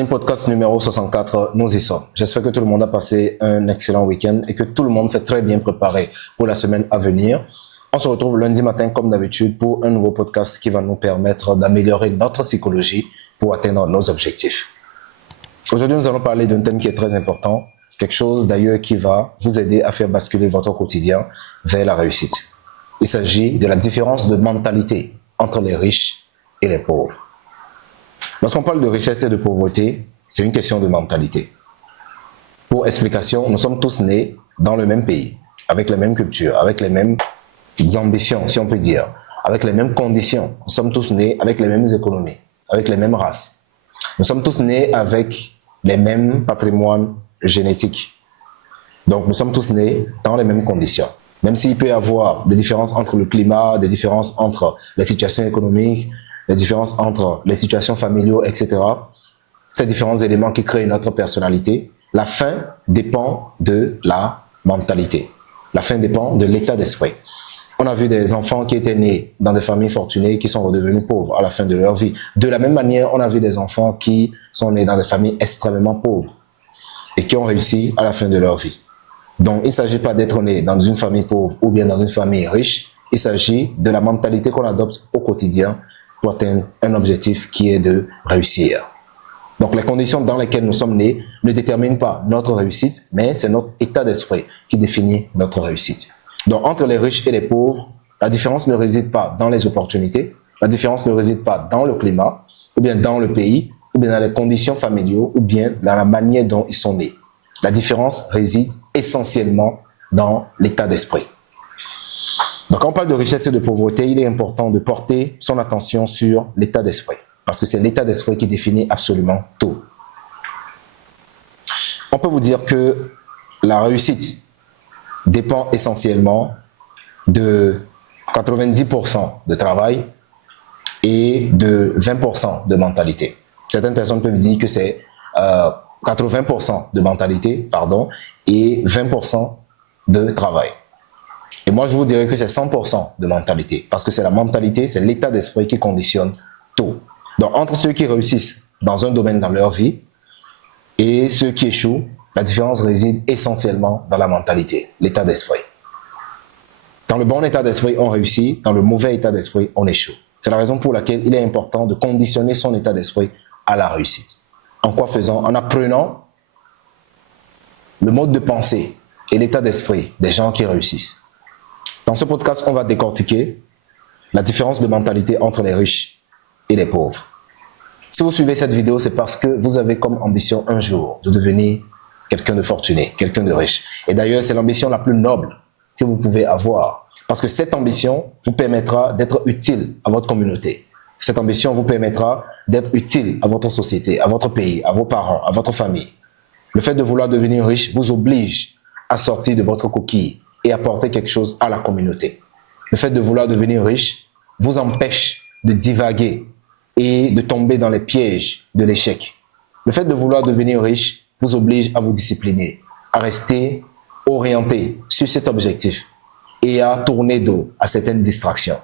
Planning Podcast numéro 64, nous y sommes. J'espère que tout le monde a passé un excellent week-end et que tout le monde s'est très bien préparé pour la semaine à venir. On se retrouve lundi matin comme d'habitude pour un nouveau podcast qui va nous permettre d'améliorer notre psychologie pour atteindre nos objectifs. Aujourd'hui, nous allons parler d'un thème qui est très important, quelque chose d'ailleurs qui va vous aider à faire basculer votre quotidien vers la réussite. Il s'agit de la différence de mentalité entre les riches et les pauvres. Lorsqu'on parle de richesse et de pauvreté, c'est une question de mentalité. Pour explication, nous sommes tous nés dans le même pays, avec les mêmes cultures, avec les mêmes ambitions, si on peut dire, avec les mêmes conditions. Nous sommes tous nés avec les mêmes économies, avec les mêmes races. Nous sommes tous nés avec les mêmes patrimoines génétiques. Donc nous sommes tous nés dans les mêmes conditions. Même s'il peut y avoir des différences entre le climat, des différences entre les situations économiques, les différences entre les situations familiales, etc. Ces différents éléments qui créent notre personnalité, la fin dépend de la mentalité. La fin dépend de l'état d'esprit. On a vu des enfants qui étaient nés dans des familles fortunées qui sont redevenus pauvres à la fin de leur vie. De la même manière, on a vu des enfants qui sont nés dans des familles extrêmement pauvres et qui ont réussi à la fin de leur vie. Donc, il ne s'agit pas d'être né dans une famille pauvre ou bien dans une famille riche. Il s'agit de la mentalité qu'on adopte au quotidien pour atteindre un objectif qui est de réussir. Donc, les conditions dans lesquelles nous sommes nés ne déterminent pas notre réussite, mais c'est notre état d'esprit qui définit notre réussite. Donc, entre les riches et les pauvres, la différence ne réside pas dans les opportunités, la différence ne réside pas dans le climat, ou bien dans le pays, ou bien dans les conditions familiales, ou bien dans la manière dont ils sont nés. La différence réside essentiellement dans l'état d'esprit. Donc, quand on parle de richesse et de pauvreté, il est important de porter son attention sur l'état d'esprit. Parce que c'est l'état d'esprit qui définit absolument tout. On peut vous dire que la réussite dépend essentiellement de 90% de travail et de 20% de mentalité. Certaines personnes peuvent dire que c'est 80% de mentalité, et 20% de travail. Et moi, je vous dirais que c'est 100% de mentalité. Parce que c'est la mentalité, c'est l'état d'esprit qui conditionne tout. Donc, entre ceux qui réussissent dans un domaine dans leur vie et ceux qui échouent, la différence réside essentiellement dans la mentalité, l'état d'esprit. Dans le bon état d'esprit, on réussit. Dans le mauvais état d'esprit, on échoue. C'est la raison pour laquelle il est important de conditionner son état d'esprit à la réussite. En quoi faisant? En apprenant le mode de pensée et l'état d'esprit des gens qui réussissent. Dans ce podcast, on va décortiquer la différence de mentalité entre les riches et les pauvres. Si vous suivez cette vidéo, c'est parce que vous avez comme ambition un jour de devenir quelqu'un de fortuné, quelqu'un de riche. Et d'ailleurs, c'est l'ambition la plus noble que vous pouvez avoir. Parce que cette ambition vous permettra d'être utile à votre communauté. Cette ambition vous permettra d'être utile à votre société, à votre pays, à vos parents, à votre famille. Le fait de vouloir devenir riche vous oblige à sortir de votre coquille et apporter quelque chose à la communauté. Le fait de vouloir devenir riche vous empêche de divaguer et de tomber dans les pièges de l'échec. Le fait de vouloir devenir riche vous oblige à vous discipliner, à rester orienté sur cet objectif et à tourner dos à certaines distractions.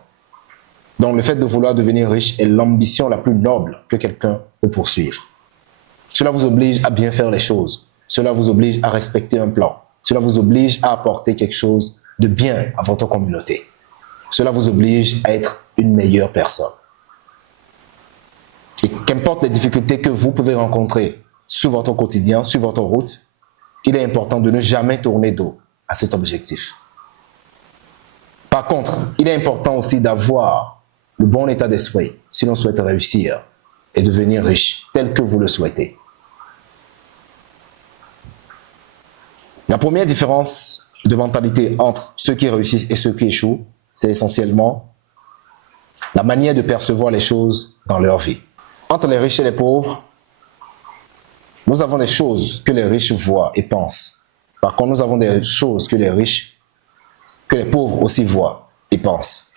Donc, le fait de vouloir devenir riche est l'ambition la plus noble que quelqu'un peut poursuivre. Cela vous oblige à bien faire les choses. Cela vous oblige à respecter un plan. Cela vous oblige à apporter quelque chose de bien à votre communauté. Cela vous oblige à être une meilleure personne. Et qu'importe les difficultés que vous pouvez rencontrer sur votre quotidien, sur votre route, il est important de ne jamais tourner dos à cet objectif. Par contre, il est important aussi d'avoir le bon état d'esprit si l'on souhaite réussir et devenir riche tel que vous le souhaitez. La première différence de mentalité entre ceux qui réussissent et ceux qui échouent, c'est essentiellement la manière de percevoir les choses dans leur vie. Entre les riches et les pauvres, nous avons des choses que les riches voient et pensent. Par contre, nous avons des choses que les pauvres aussi voient et pensent.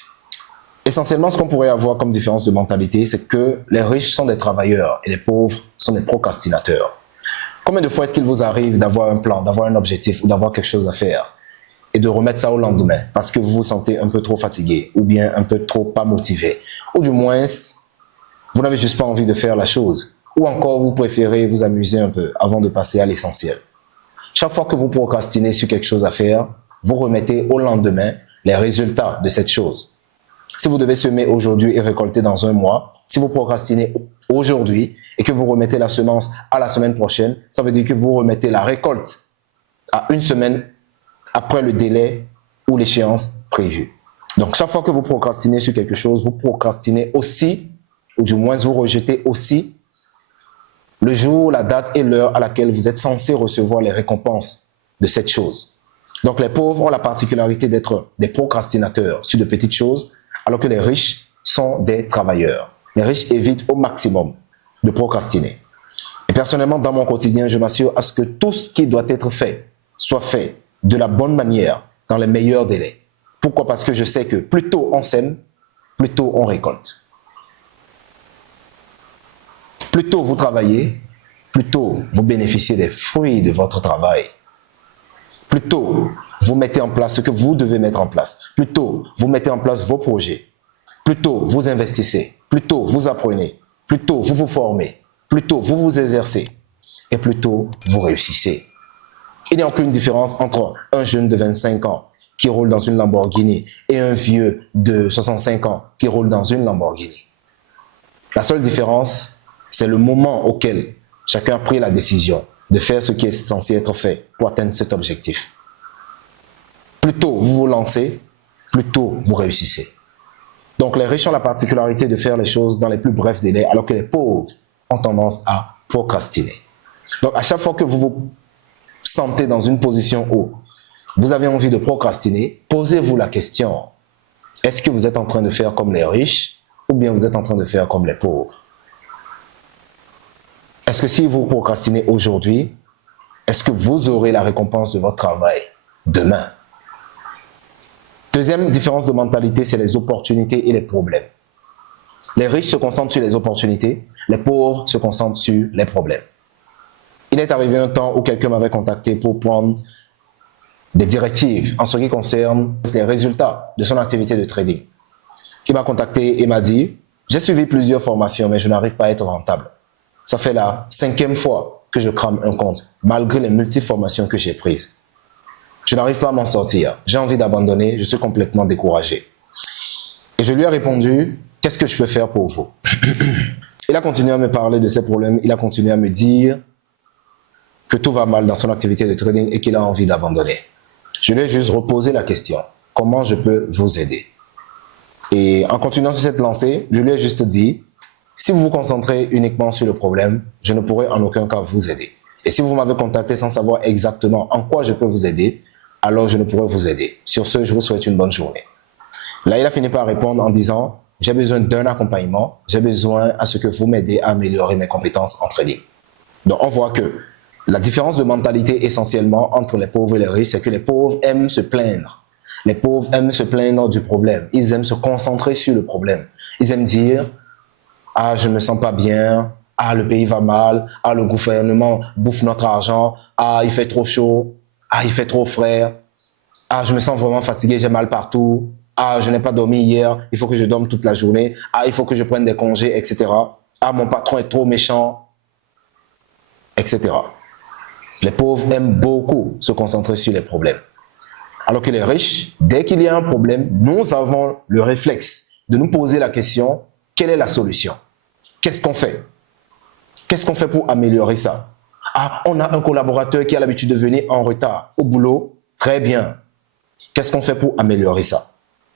Essentiellement, ce qu'on pourrait avoir comme différence de mentalité, c'est que les riches sont des travailleurs et les pauvres sont des procrastinateurs. Combien de fois est-ce qu'il vous arrive d'avoir un plan, d'avoir un objectif ou d'avoir quelque chose à faire et de remettre ça au lendemain parce que vous vous sentez un peu trop fatigué ou bien un peu trop pas motivé ou du moins vous n'avez juste pas envie de faire la chose. Ou encore, vous préférez vous amuser un peu avant de passer à l'essentiel. Chaque fois que vous procrastinez sur quelque chose à faire, vous remettez au lendemain les résultats de cette chose. Si vous devez semer aujourd'hui et récolter dans un mois, si vous procrastinez aujourd'hui et que vous remettez la semence à la semaine prochaine, ça veut dire que vous remettez la récolte à une semaine après le délai ou l'échéance prévue. Donc, chaque fois que vous procrastinez sur quelque chose, vous procrastinez aussi, ou du moins vous rejetez aussi le jour, la date et l'heure à laquelle vous êtes censé recevoir les récompenses de cette chose. Donc, les pauvres ont la particularité d'être des procrastinateurs sur de petites choses, alors que les riches sont des travailleurs. Les riches évitent au maximum de procrastiner. Et personnellement, dans mon quotidien, je m'assure à ce que tout ce qui doit être fait soit fait de la bonne manière, dans les meilleurs délais. Pourquoi? Parce que je sais que plus tôt on sème, plus tôt on récolte. Plus tôt vous travaillez, plus tôt vous bénéficiez des fruits de votre travail. Plus tôt vous mettez en place ce que vous devez mettre en place. Plus tôt vous mettez en place vos projets. Plus tôt vous investissez. Plus tôt vous apprenez. Plus tôt vous vous formez. Plus tôt vous vous exercez. Et plus tôt vous réussissez. Il n'y a aucune différence entre un jeune de 25 ans qui roule dans une Lamborghini et un vieux de 65 ans qui roule dans une Lamborghini. La seule différence, c'est le moment auquel chacun a pris la décision de faire ce qui est censé être fait pour atteindre cet objectif. Plus tôt vous vous lancez, plus tôt vous réussissez. Donc les riches ont la particularité de faire les choses dans les plus brefs délais, alors que les pauvres ont tendance à procrastiner. Donc à chaque fois que vous vous sentez dans une position où vous avez envie de procrastiner, posez-vous la question, est-ce que vous êtes en train de faire comme les riches ou bien vous êtes en train de faire comme les pauvres? Est-ce que si vous procrastinez aujourd'hui, est-ce que vous aurez la récompense de votre travail demain? Deuxième différence de mentalité, c'est les opportunités et les problèmes. Les riches se concentrent sur les opportunités, les pauvres se concentrent sur les problèmes. Il est arrivé un temps où quelqu'un m'avait contacté pour prendre des directives en ce qui concerne les résultats de son activité de trading. Il m'a contacté et m'a dit, j'ai suivi plusieurs formations, mais je n'arrive pas à être rentable. Ça fait la 5e fois que je crame un compte, malgré les multiples formations que j'ai prises. Je n'arrive pas à m'en sortir. J'ai envie d'abandonner, je suis complètement découragé. Et je lui ai répondu, qu'est-ce que je peux faire pour vous? Il a continué à me parler de ses problèmes, il a continué à me dire que tout va mal dans son activité de trading et qu'il a envie d'abandonner. Je lui ai juste reposé la question, comment je peux vous aider? Et en continuant sur cette lancée, je lui ai juste dit, si vous vous concentrez uniquement sur le problème, je ne pourrai en aucun cas vous aider. Et si vous m'avez contacté sans savoir exactement en quoi je peux vous aider, alors je ne pourrai vous aider. Sur ce, je vous souhaite une bonne journée. Là, il a fini par répondre en disant, j'ai besoin d'un accompagnement, j'ai besoin à ce que vous m'aidez à améliorer mes compétences en trading. Donc, on voit que la différence de mentalité essentiellement entre les pauvres et les riches, c'est que les pauvres aiment se plaindre. Les pauvres aiment se plaindre du problème. Ils aiment se concentrer sur le problème. Ils aiment dire, ah, je me sens pas bien, ah, le pays va mal, ah, le gouvernement bouffe notre argent, ah, il fait trop chaud, ah, il fait trop frais, ah, je me sens vraiment fatigué, j'ai mal partout, ah, je n'ai pas dormi hier, il faut que je dorme toute la journée, ah, il faut que je prenne des congés, etc. Ah, mon patron est trop méchant, etc. Les pauvres aiment beaucoup se concentrer sur les problèmes. Alors que les riches, dès qu'il y a un problème, nous avons le réflexe de nous poser la question, quelle est la solution? Qu'est-ce qu'on fait? Qu'est-ce qu'on fait pour améliorer ça? Ah, on a un collaborateur qui a l'habitude de venir en retard au boulot. Très bien. Qu'est-ce qu'on fait pour améliorer ça?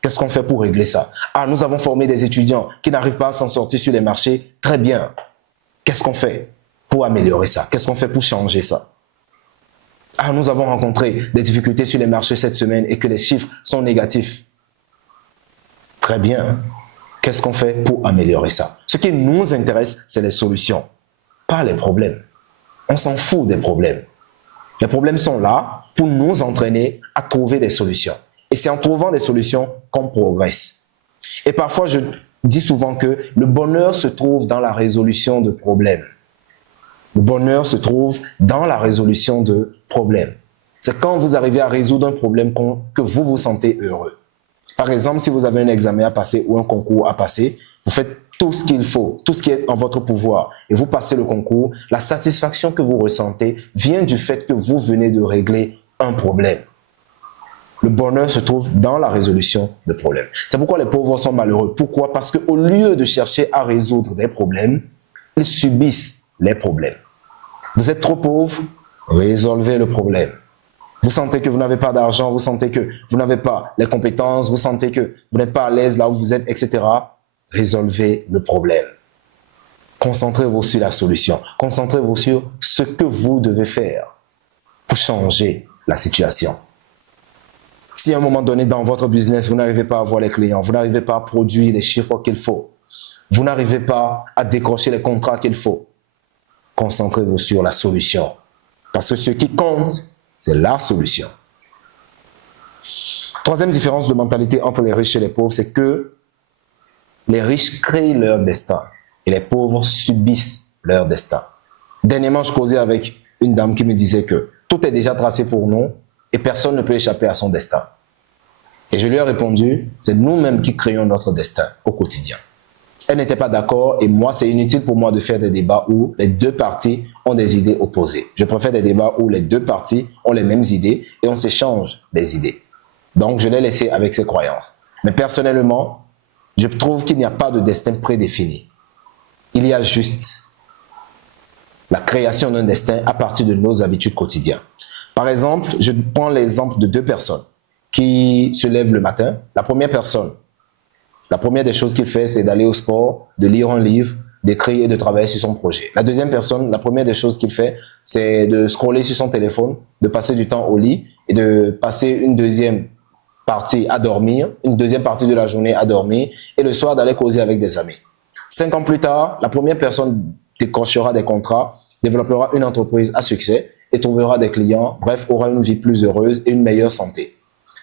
Qu'est-ce qu'on fait pour régler ça? Ah, nous avons formé des étudiants qui n'arrivent pas à s'en sortir sur les marchés. Très bien. Qu'est-ce qu'on fait pour améliorer ça? Qu'est-ce qu'on fait pour changer ça? Ah, nous avons rencontré des difficultés sur les marchés cette semaine et que les chiffres sont négatifs. Très bien. Qu'est-ce qu'on fait pour améliorer ça? Ce qui nous intéresse, c'est les solutions, pas les problèmes. On s'en fout des problèmes. Les problèmes sont là pour nous entraîner à trouver des solutions. Et c'est en trouvant des solutions qu'on progresse. Et parfois, je dis souvent que le bonheur se trouve dans la résolution de problèmes. Le bonheur se trouve dans la résolution de problèmes. C'est quand vous arrivez à résoudre un problème que vous vous sentez heureux. Par exemple, si vous avez un examen à passer ou un concours à passer, vous faites tout ce qu'il faut, tout ce qui est en votre pouvoir, et vous passez le concours, la satisfaction que vous ressentez vient du fait que vous venez de régler un problème. Le bonheur se trouve dans la résolution de problèmes. C'est pourquoi les pauvres sont malheureux. Pourquoi? Parce qu'au lieu de chercher à résoudre des problèmes, ils subissent les problèmes. Vous êtes trop pauvre, résolvez le problème. Vous sentez que vous n'avez pas d'argent, vous sentez que vous n'avez pas les compétences, vous sentez que vous n'êtes pas à l'aise là où vous êtes, etc. Résolvez le problème. Concentrez-vous sur la solution. Concentrez-vous sur ce que vous devez faire pour changer la situation. Si à un moment donné dans votre business, vous n'arrivez pas à avoir les clients, vous n'arrivez pas à produire les chiffres qu'il faut, vous n'arrivez pas à décrocher les contrats qu'il faut, concentrez-vous sur la solution. Parce que ce qui compte, c'est la solution. Troisième différence de mentalité entre les riches et les pauvres, c'est que les riches créent leur destin et les pauvres subissent leur destin. Dernièrement, je causais avec une dame qui me disait que tout est déjà tracé pour nous et personne ne peut échapper à son destin. Et je lui ai répondu, c'est nous-mêmes qui créons notre destin au quotidien. Elle n'était pas d'accord et moi, c'est inutile pour moi de faire des débats où les deux parties ont des idées opposées. Je préfère des débats où les deux parties ont les mêmes idées et on s'échange des idées. Donc, je l'ai laissé avec ses croyances. Mais personnellement, je trouve qu'il n'y a pas de destin prédéfini. Il y a juste la création d'un destin à partir de nos habitudes quotidiennes. Par exemple, je prends l'exemple de deux personnes qui se lèvent le matin. La première personne, la première des choses qu'il fait, c'est d'aller au sport, de lire un livre, d'écrire et de travailler sur son projet. La deuxième personne, la première des choses qu'il fait, c'est de scroller sur son téléphone, de passer du temps au lit et de passer une deuxième partie à dormir, une deuxième partie de la journée à dormir et le soir d'aller causer avec des amis. 5 ans plus tard, la première personne décrochera des contrats, développera une entreprise à succès et trouvera des clients, bref, aura une vie plus heureuse et une meilleure santé.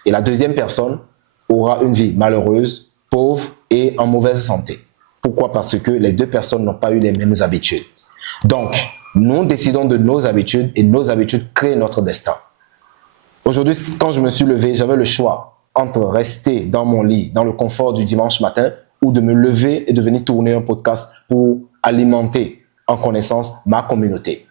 Et la deuxième personne aura une vie malheureuse, pauvre et en mauvaise santé. Pourquoi? Parce que les deux personnes n'ont pas eu les mêmes habitudes. Donc, nous décidons de nos habitudes et nos habitudes créent notre destin. Aujourd'hui, quand je me suis levé, j'avais le choix entre rester dans mon lit, dans le confort du dimanche matin, ou de me lever et de venir tourner un podcast pour alimenter en connaissance ma communauté.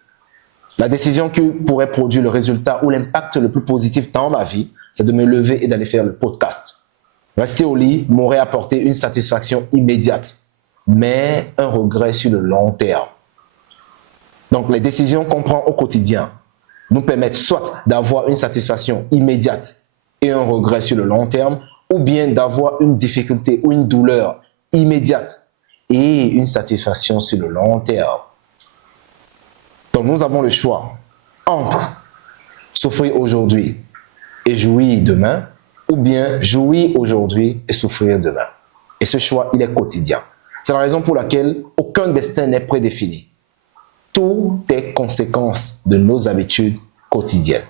La décision qui pourrait produire le résultat ou l'impact le plus positif dans ma vie, c'est de me lever et d'aller faire le podcast. Rester au lit m'aurait apporté une satisfaction immédiate, mais un regret sur le long terme. Donc, les décisions qu'on prend au quotidien nous permettent soit d'avoir une satisfaction immédiate et un regret sur le long terme, ou bien d'avoir une difficulté ou une douleur immédiate et une satisfaction sur le long terme. Donc, nous avons le choix entre souffrir aujourd'hui et jouir demain, ou bien jouir aujourd'hui et souffrir demain. Et ce choix, il est quotidien. C'est la raison pour laquelle aucun destin n'est prédéfini. Tout est conséquence de nos habitudes quotidiennes.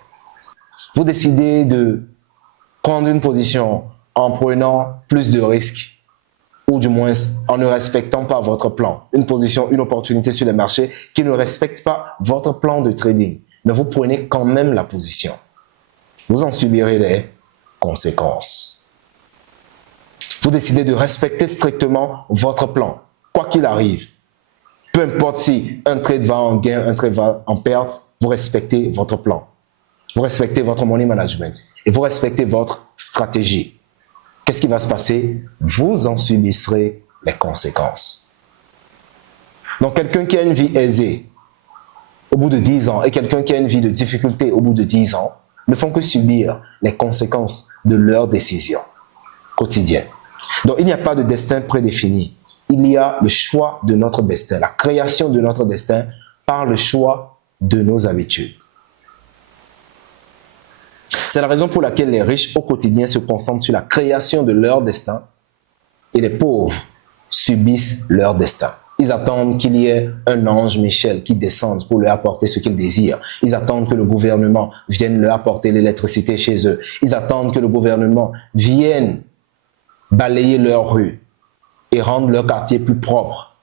Vous décidez de prendre une position en prenant plus de risques, ou du moins en ne respectant pas votre plan. Une position, une opportunité sur les marchés qui ne respecte pas votre plan de trading. Mais vous prenez quand même la position. Vous en subirez les conséquences. Vous décidez de respecter strictement votre plan, quoi qu'il arrive. Peu importe si un trade va en gain, un trade va en perte, vous respectez votre plan. Vous respectez votre money management et vous respectez votre stratégie. Qu'est-ce qui va se passer? Vous en subirez les conséquences. Donc, quelqu'un qui a une vie aisée au bout de 10 ans et quelqu'un qui a une vie de difficulté au bout de 10 ans ne font que subir les conséquences de leurs décisions quotidiennes. Donc, il n'y a pas de destin prédéfini. Il y a le choix de notre destin, la création de notre destin par le choix de nos habitudes. C'est la raison pour laquelle les riches au quotidien se concentrent sur la création de leur destin et les pauvres subissent leur destin. Ils attendent qu'il y ait un ange Michel qui descende pour leur apporter ce qu'ils désirent. Ils attendent que le gouvernement vienne leur apporter l'électricité chez eux. Ils attendent que le gouvernement vienne balayer leurs rues et rendre leur quartier plus propre.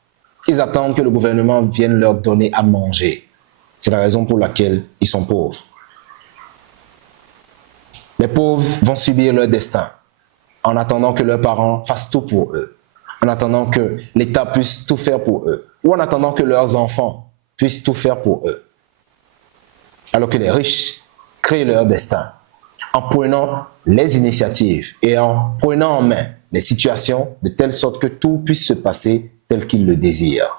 Ils attendent que le gouvernement vienne leur donner à manger. C'est la raison pour laquelle ils sont pauvres. Les pauvres vont subir leur destin en attendant que leurs parents fassent tout pour eux, en attendant que l'État puisse tout faire pour eux, ou en attendant que leurs enfants puissent tout faire pour eux. Alors que les riches créent leur destin en prenant les initiatives et en prenant en main les situations de telle sorte que tout puisse se passer tel qu'ils le désirent.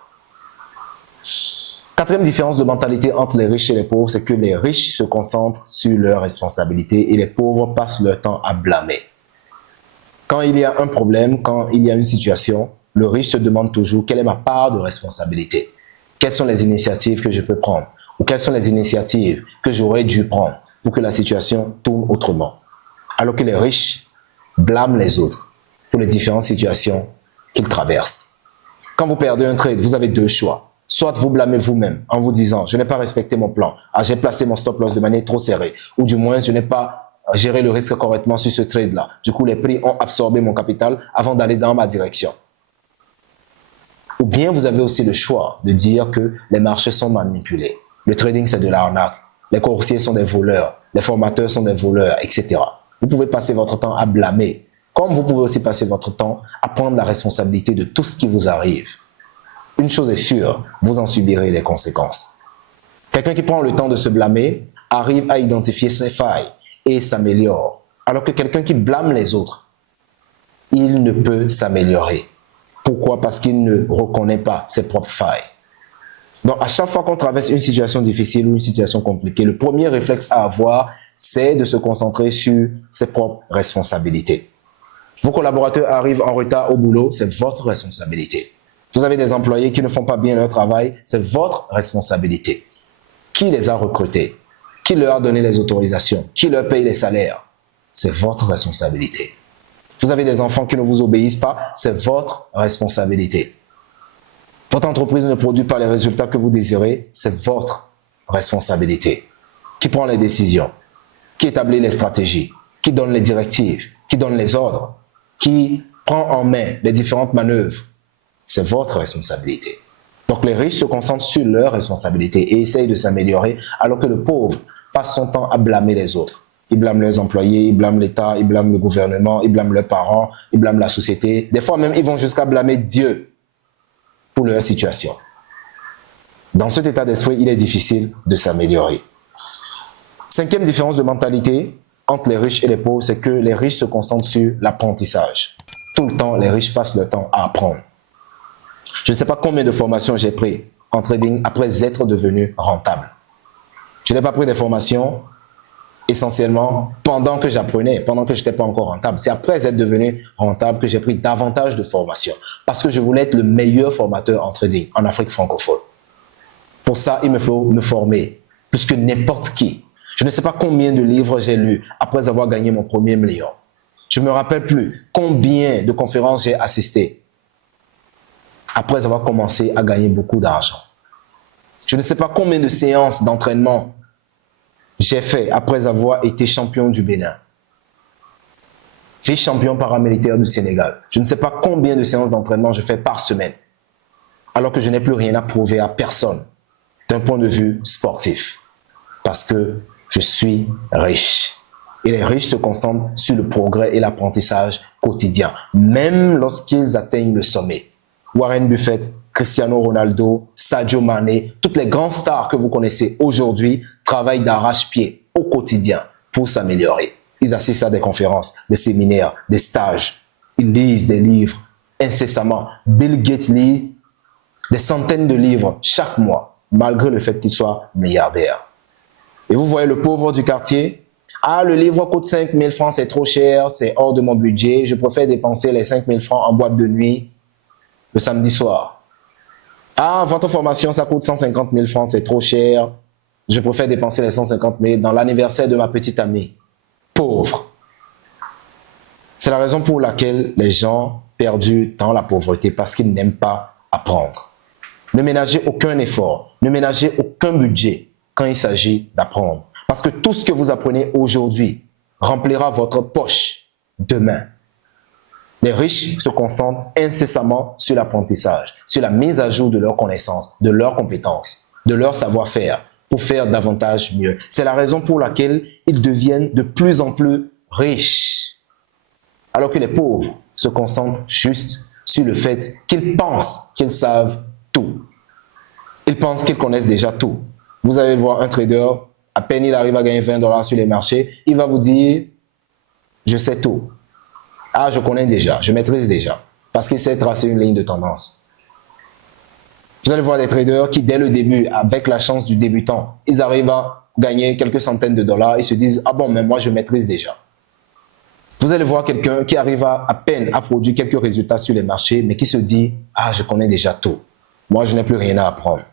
Quatrième différence de mentalité entre les riches et les pauvres, c'est que les riches se concentrent sur leurs responsabilités et les pauvres passent leur temps à blâmer. Quand il y a un problème, quand il y a une situation, le riche se demande toujours quelle est ma part de responsabilité. Quelles sont les initiatives que je peux prendre ou quelles sont les initiatives que j'aurais dû prendre pour que la situation tourne autrement. Alors que les riches blâment les autres pour les différentes situations qu'ils traversent. Quand vous perdez un trade, vous avez deux choix. Soit vous blâmez vous-même en vous disant « je n'ai pas respecté mon plan, j'ai placé mon stop loss de manière trop serrée » ou du moins « je n'ai pas géré le risque correctement sur ce trade-là. Du coup, les prix ont absorbé mon capital avant d'aller dans ma direction. » Ou bien vous avez aussi le choix de dire que les marchés sont manipulés. Le trading, c'est de l'arnaque. Les coursiers sont des voleurs. Les formateurs sont des voleurs, etc. Vous pouvez passer votre temps à blâmer, comme vous pouvez aussi passer votre temps à prendre la responsabilité de tout ce qui vous arrive. Une chose est sûre, vous en subirez les conséquences. Quelqu'un qui prend le temps de se blâmer arrive à identifier ses failles et s'améliore. Alors que quelqu'un qui blâme les autres, il ne peut s'améliorer. Pourquoi? Parce qu'il ne reconnaît pas ses propres failles. Donc, à chaque fois qu'on traverse une situation difficile ou une situation compliquée, le premier réflexe à avoir, c'est de se concentrer sur ses propres responsabilités. Vos collaborateurs arrivent en retard au boulot, c'est votre responsabilité. Vous avez des employés qui ne font pas bien leur travail, c'est votre responsabilité. Qui les a recrutés? Qui leur a donné les autorisations? Qui leur paye les salaires? C'est votre responsabilité. Vous avez des enfants qui ne vous obéissent pas, c'est votre responsabilité. Votre entreprise ne produit pas les résultats que vous désirez, c'est votre responsabilité. Qui prend les décisions? Qui établit les stratégies? Qui donne les directives? Qui donne les ordres? Qui prend en main les différentes manœuvres? C'est votre responsabilité. Donc les riches se concentrent sur leurs responsabilités et essayent de s'améliorer, alors que le pauvre passe son temps à blâmer les autres. Ils blâment leurs employés, ils blâment l'État, ils blâment le gouvernement, ils blâment leurs parents, ils blâment la société. Des fois même, ils vont jusqu'à blâmer Dieu pour leur situation. Dans cet état d'esprit, il est difficile de s'améliorer. Cinquième différence de mentalité entre les riches et les pauvres, c'est que les riches se concentrent sur l'apprentissage. Tout le temps, les riches passent leur temps à apprendre. Je ne sais pas combien de formations j'ai pris en trading après être devenu rentable. Je n'ai pas pris des formations essentiellement pendant que j'apprenais, pendant que je n'étais pas encore rentable. C'est après être devenu rentable que j'ai pris davantage de formations parce que je voulais être le meilleur formateur en trading en Afrique francophone. Pour ça, il me faut me former plus que n'importe qui. Je ne sais pas combien de livres j'ai lus après avoir gagné mon premier million. Je ne me rappelle plus combien de conférences j'ai assisté après avoir commencé à gagner beaucoup d'argent. Je ne sais pas combien de séances d'entraînement j'ai fait après avoir été champion du Bénin. Vice-champion paramilitaire du Sénégal. Je ne sais pas combien de séances d'entraînement je fais par semaine, alors que je n'ai plus rien à prouver à personne d'un point de vue sportif, parce que je suis riche. Et les riches se concentrent sur le progrès et l'apprentissage quotidien, même lorsqu'ils atteignent le sommet. Warren Buffett, Cristiano Ronaldo, Sadio Mané, toutes les grandes stars que vous connaissez aujourd'hui travaillent d'arrache-pied au quotidien pour s'améliorer. Ils assistent à des conférences, des séminaires, des stages. Ils lisent des livres incessamment. Bill Gates lit des centaines de livres chaque mois, malgré le fait qu'il soit milliardaire. Et vous voyez le pauvre du quartier? Ah, le livre coûte 5 000 francs, c'est trop cher, c'est hors de mon budget. Je préfère dépenser les 5 000 francs en boîte de nuit le samedi soir. Ah, votre formation, ça coûte 150 000 francs, c'est trop cher. Je préfère dépenser les 150 000 dans l'anniversaire de ma petite amie. Pauvre. C'est la raison pour laquelle les gens perdus dans la pauvreté, parce qu'ils n'aiment pas apprendre. Ne ménagez aucun effort, ne ménagez aucun budget quand il s'agit d'apprendre. Parce que tout ce que vous apprenez aujourd'hui remplira votre poche demain. Les riches se concentrent incessamment sur l'apprentissage, sur la mise à jour de leurs connaissances, de leurs compétences, de leur savoir-faire pour faire davantage mieux. C'est la raison pour laquelle ils deviennent de plus en plus riches. Alors que les pauvres se concentrent juste sur le fait qu'ils pensent qu'ils savent tout. Ils pensent qu'ils connaissent déjà tout. Vous allez voir un trader, à peine il arrive à gagner 20 dollars sur les marchés, il va vous dire, je sais tout. Ah, je connais déjà, je maîtrise déjà. Parce qu'il sait tracer une ligne de tendance. Vous allez voir des traders qui, dès le début, avec la chance du débutant, ils arrivent à gagner quelques centaines de dollars. Ils se disent, ah bon, mais moi, je maîtrise déjà. Vous allez voir quelqu'un qui arrive à peine à produire quelques résultats sur les marchés, mais qui se dit, ah, je connais déjà tout. Moi, je n'ai plus rien à apprendre.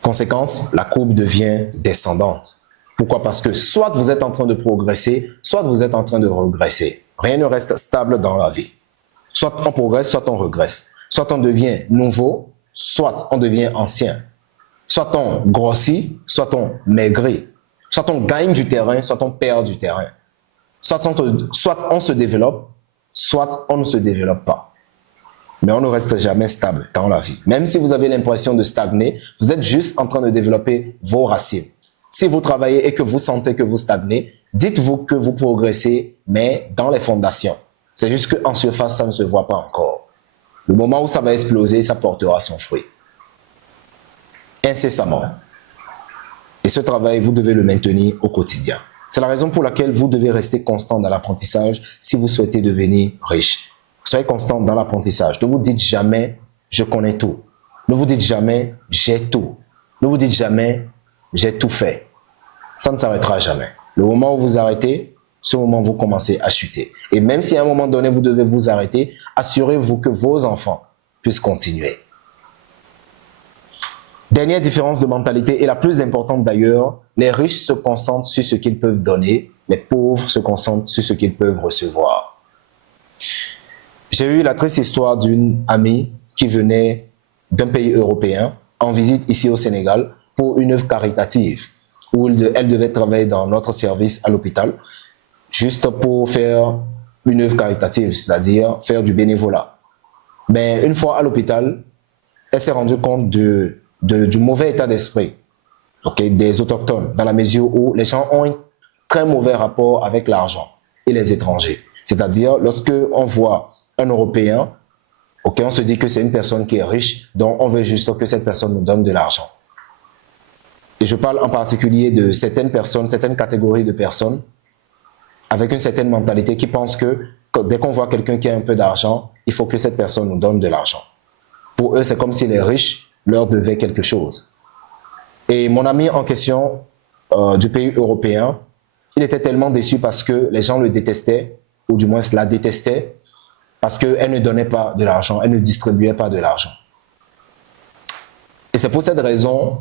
Conséquence, la courbe devient descendante. Pourquoi? Parce que soit vous êtes en train de progresser, soit vous êtes en train de regresser. Rien ne reste stable dans la vie. Soit on progresse, soit on regresse. Soit on devient nouveau, soit on devient ancien. Soit on grossit, soit on maigrit. Soit on gagne du terrain, soit on perd du terrain. Soit on se développe, soit on ne se développe pas. Mais on ne reste jamais stable dans la vie. Même si vous avez l'impression de stagner, vous êtes juste en train de développer vos racines. Si vous travaillez et que vous sentez que vous stagnez, dites-vous que vous progressez, mais dans les fondations. C'est juste qu'en surface, ça ne se voit pas encore. Le moment où ça va exploser, ça portera son fruit. Incessamment. Et ce travail, vous devez le maintenir au quotidien. C'est la raison pour laquelle vous devez rester constant dans l'apprentissage si vous souhaitez devenir riche. Soyez constant dans l'apprentissage. Ne vous dites jamais « je connais tout ». Ne vous dites jamais « j'ai tout ». Ne vous dites jamais « j'ai tout fait ». Ça ne s'arrêtera jamais. Le moment où vous arrêtez, ce moment où vous commencez à chuter. Et même si à un moment donné, vous devez vous arrêter, assurez-vous que vos enfants puissent continuer. Dernière différence de mentalité, et la plus importante d'ailleurs, les riches se concentrent sur ce qu'ils peuvent donner, les pauvres se concentrent sur ce qu'ils peuvent recevoir. J'ai eu la triste histoire d'une amie qui venait d'un pays européen en visite ici au Sénégal pour une œuvre caritative où elle devait travailler dans notre service à l'hôpital juste pour faire une œuvre caritative, c'est-à-dire faire du bénévolat. Mais une fois à l'hôpital, elle s'est rendue compte du mauvais état d'esprit des autochtones, dans la mesure où les gens ont un très mauvais rapport avec l'argent et les étrangers. C'est-à-dire, lorsque on voit un Européen, on se dit que c'est une personne qui est riche, donc on veut juste que cette personne nous donne de l'argent. Et je parle en particulier de certaines personnes, certaines catégories de personnes avec une certaine mentalité qui pensent que dès qu'on voit quelqu'un qui a un peu d'argent, il faut que cette personne nous donne de l'argent. Pour eux, c'est comme si les riches leur devaient quelque chose. Et mon ami en question du pays européen, il était tellement déçu parce que les gens le détestaient, ou du moins la détestaient, parce qu'elle ne donnait pas de l'argent, elle ne distribuait pas de l'argent. Et c'est pour cette raison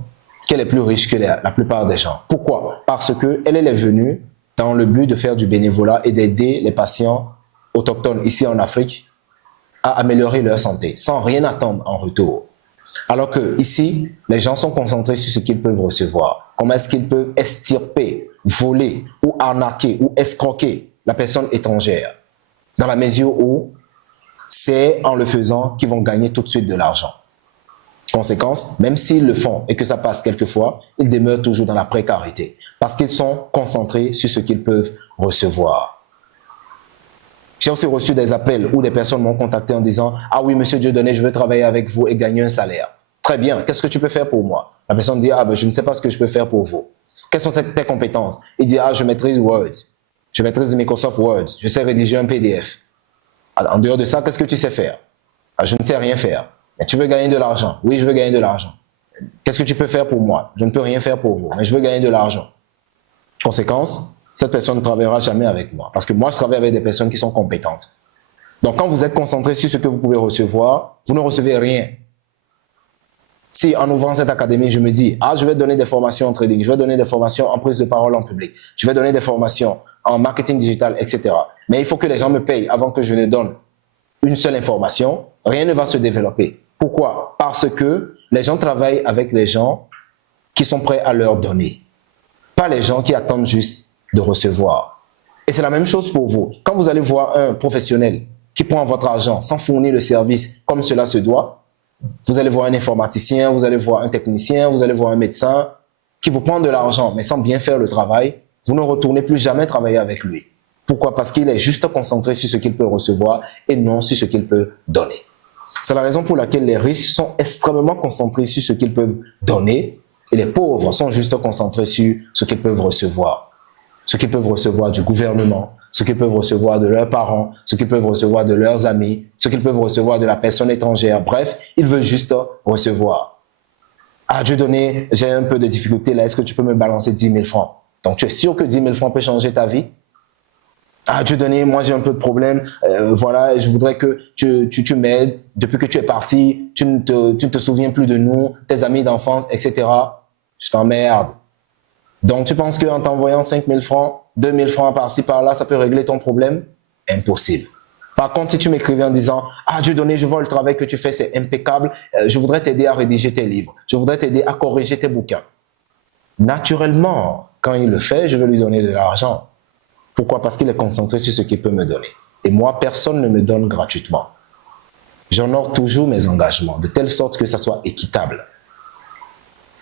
qu'elle est plus riche que la plupart des gens. Pourquoi? Parce qu'elle est venue dans le but de faire du bénévolat et d'aider les patients autochtones ici en Afrique à améliorer leur santé, sans rien attendre en retour. Alors que ici, les gens sont concentrés sur ce qu'ils peuvent recevoir. Comment est-ce qu'ils peuvent extirper, voler ou arnaquer ou escroquer la personne étrangère, dans la mesure où c'est en le faisant qu'ils vont gagner tout de suite de l'argent. Conséquence, même s'ils le font et que ça passe quelquefois, ils demeurent toujours dans la précarité parce qu'ils sont concentrés sur ce qu'ils peuvent recevoir. J'ai aussi reçu des appels où des personnes m'ont contacté en disant « Ah oui, monsieur Dieudonné, je veux travailler avec vous et gagner un salaire. » Très bien, qu'est-ce que tu peux faire pour moi? La personne dit « Ah ben, je ne sais pas ce que je peux faire pour vous. » Quelles sont tes compétences? Il dit « Ah, je maîtrise Word. Je maîtrise Microsoft Word. Je sais rédiger un PDF. » En dehors de ça, qu'est-ce que tu sais faire? Ah, je ne sais rien faire. Mais tu veux gagner de l'argent? Oui, je veux gagner de l'argent. Qu'est-ce que tu peux faire pour moi? Je ne peux rien faire pour vous, mais je veux gagner de l'argent. Conséquence, cette personne ne travaillera jamais avec moi. Parce que moi, je travaille avec des personnes qui sont compétentes. Donc, quand vous êtes concentré sur ce que vous pouvez recevoir, vous ne recevez rien. Si en ouvrant cette académie, je me dis, ah, je vais donner des formations en trading, je vais donner des formations en prise de parole en public, je vais donner des formations en marketing digital, etc. Mais il faut que les gens me payent avant que je ne donne une seule information, rien ne va se développer. Pourquoi? Parce que les gens travaillent avec les gens qui sont prêts à leur donner. Pas les gens qui attendent juste de recevoir. Et c'est la même chose pour vous. Quand vous allez voir un professionnel qui prend votre argent sans fournir le service comme cela se doit, vous allez voir un informaticien, vous allez voir un technicien, vous allez voir un médecin qui vous prend de l'argent mais sans bien faire le travail, vous ne retournez plus jamais travailler avec lui. Pourquoi? Parce qu'il est juste concentré sur ce qu'il peut recevoir et non sur ce qu'il peut donner. C'est la raison pour laquelle les riches sont extrêmement concentrés sur ce qu'ils peuvent donner et les pauvres sont juste concentrés sur ce qu'ils peuvent recevoir. Ce qu'ils peuvent recevoir du gouvernement, ce qu'ils peuvent recevoir de leurs parents, ce qu'ils peuvent recevoir de leurs amis, ce qu'ils peuvent recevoir de la personne étrangère. Bref, ils veulent juste recevoir. Ah, Dieu donné, j'ai un peu de difficulté là, est-ce que tu peux me balancer 10 000 francs? Donc, tu es sûr que 10 000 francs peut changer ta vie? Ah, Dieu donné, moi j'ai un peu de problème, voilà, je voudrais que tu m'aides. Depuis que tu es parti, tu ne te souviens plus de nous, tes amis d'enfance, etc. Je t'emmerde. Donc, tu penses qu'en t'envoyant 5 000 francs, 2 000 francs par-ci, par-là, ça peut régler ton problème? Impossible. Par contre, si tu m'écrivais en disant « Ah, Dieu donné, je vois le travail que tu fais, c'est impeccable, je voudrais t'aider à rédiger tes livres, je voudrais t'aider à corriger tes bouquins. » Naturellement, quand il le fait, je vais lui donner de l'argent. Pourquoi? Parce qu'il est concentré sur ce qu'il peut me donner. Et moi, personne ne me donne gratuitement. J'honore toujours mes engagements, de telle sorte que ça soit équitable.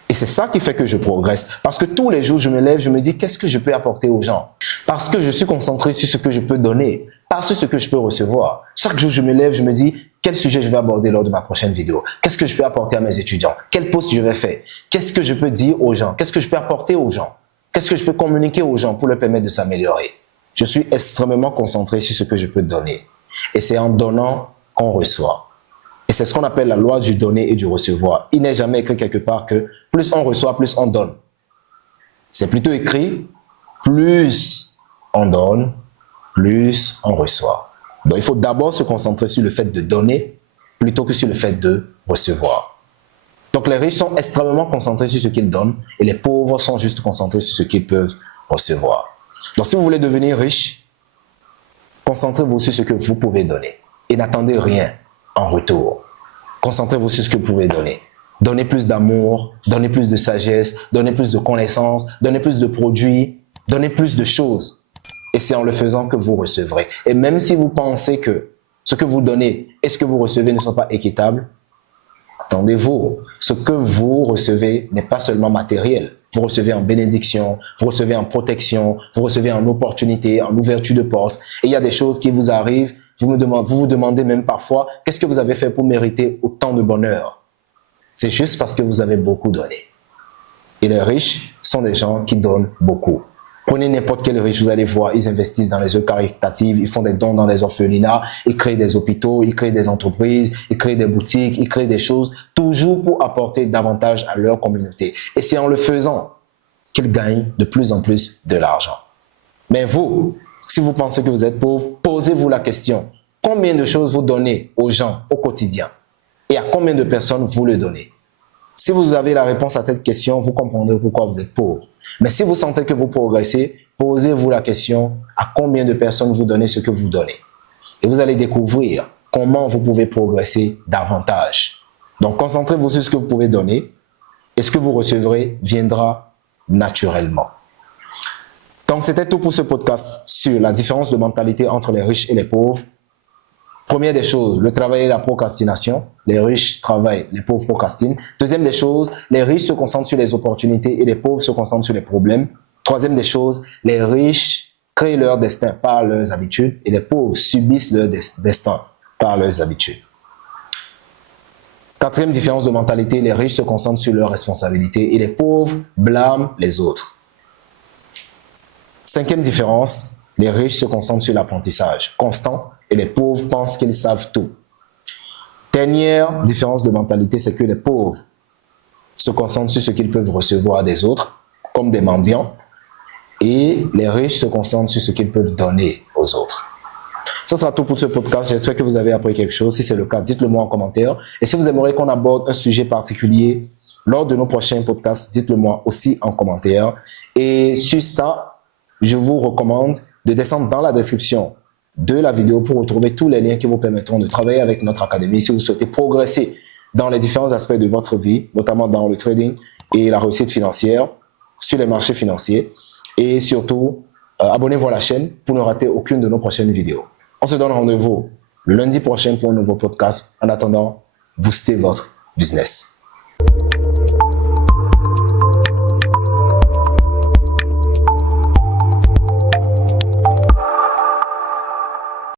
Et c'est ça qui fait que je progresse. Parce que tous les jours, je me lève, je me dis, qu'est-ce que je peux apporter aux gens? Parce que je suis concentré sur ce que je peux donner, pas sur ce que je peux recevoir. Chaque jour, je me lève, je me dis, quel sujet je vais aborder lors de ma prochaine vidéo? Qu'est-ce que je peux apporter à mes étudiants? Quel post je vais faire? Qu'est-ce que je peux dire aux gens? Qu'est-ce que je peux apporter aux gens? Qu'est-ce que je peux communiquer aux gens pour leur permettre de s'améliorer? Je suis extrêmement concentré sur ce que je peux donner. Et c'est en donnant qu'on reçoit. Et c'est ce qu'on appelle la loi du donner et du recevoir. Il n'est jamais écrit quelque part que plus on reçoit, plus on donne. C'est plutôt écrit, plus on donne, plus on reçoit. Donc il faut d'abord se concentrer sur le fait de donner plutôt que sur le fait de recevoir. Donc les riches sont extrêmement concentrés sur ce qu'ils donnent et les pauvres sont juste concentrés sur ce qu'ils peuvent recevoir. Donc si vous voulez devenir riche, concentrez-vous sur ce que vous pouvez donner et n'attendez rien en retour. Concentrez-vous sur ce que vous pouvez donner. Donnez plus d'amour, donnez plus de sagesse, donnez plus de connaissances, donnez plus de produits, donnez plus de choses. Et c'est en le faisant que vous recevrez. Et même si vous pensez que ce que vous donnez et ce que vous recevez ne sont pas équitables, attendez-vous. Ce que vous recevez n'est pas seulement matériel. Vous recevez en bénédiction, vous recevez en protection, vous recevez en opportunité, en ouverture de portes. Et il y a des choses qui vous arrivent. Vous vous demandez même parfois, qu'est-ce que vous avez fait pour mériter autant de bonheur? C'est juste parce que vous avez beaucoup donné. Et les riches sont des gens qui donnent beaucoup. Prenez n'importe quel riche, vous allez voir, ils investissent dans les œuvres caritatives, ils font des dons dans les orphelinats, ils créent des hôpitaux, ils créent des entreprises, ils créent des boutiques, ils créent des choses, toujours pour apporter davantage à leur communauté. Et c'est en le faisant qu'ils gagnent de plus en plus de l'argent. Mais vous, si vous pensez que vous êtes pauvre, posez-vous la question. Combien de choses vous donnez aux gens au quotidien? Et à combien de personnes vous le donnez? Si vous avez la réponse à cette question, vous comprendrez pourquoi vous êtes pauvre. Mais si vous sentez que vous progressez, posez-vous la question à combien de personnes vous donnez ce que vous donnez. Et vous allez découvrir comment vous pouvez progresser davantage. Donc concentrez-vous sur ce que vous pouvez donner et ce que vous recevrez viendra naturellement. Donc, c'était tout pour ce podcast sur la différence de mentalité entre les riches et les pauvres. Première des choses, le travail et la procrastination. Les riches travaillent, les pauvres procrastinent. Deuxième des choses, les riches se concentrent sur les opportunités et les pauvres se concentrent sur les problèmes. Troisième des choses, les riches créent leur destin par leurs habitudes et les pauvres subissent leur destin par leurs habitudes. Quatrième différence de mentalité, les riches se concentrent sur leurs responsabilités et les pauvres blâment les autres. Cinquième différence, les riches se concentrent sur l'apprentissage constant et les pauvres pensent qu'ils savent tout. Dernière différence de mentalité, c'est que les pauvres se concentrent sur ce qu'ils peuvent recevoir des autres, comme des mendiants, et les riches se concentrent sur ce qu'ils peuvent donner aux autres. Ça sera tout pour ce podcast. J'espère que vous avez appris quelque chose. Si c'est le cas, dites-le moi en commentaire. Et si vous aimeriez qu'on aborde un sujet particulier lors de nos prochains podcasts, dites-le moi aussi en commentaire. Et sur ça, je vous recommande de descendre dans la description de la vidéo pour retrouver tous les liens qui vous permettront de travailler avec notre académie si vous souhaitez progresser dans les différents aspects de votre vie, notamment dans le trading et la réussite financière, sur les marchés financiers. Et surtout, abonnez-vous à la chaîne pour ne rater aucune de nos prochaines vidéos. On se donne rendez-vous lundi prochain pour un nouveau podcast. En attendant, boostez votre business.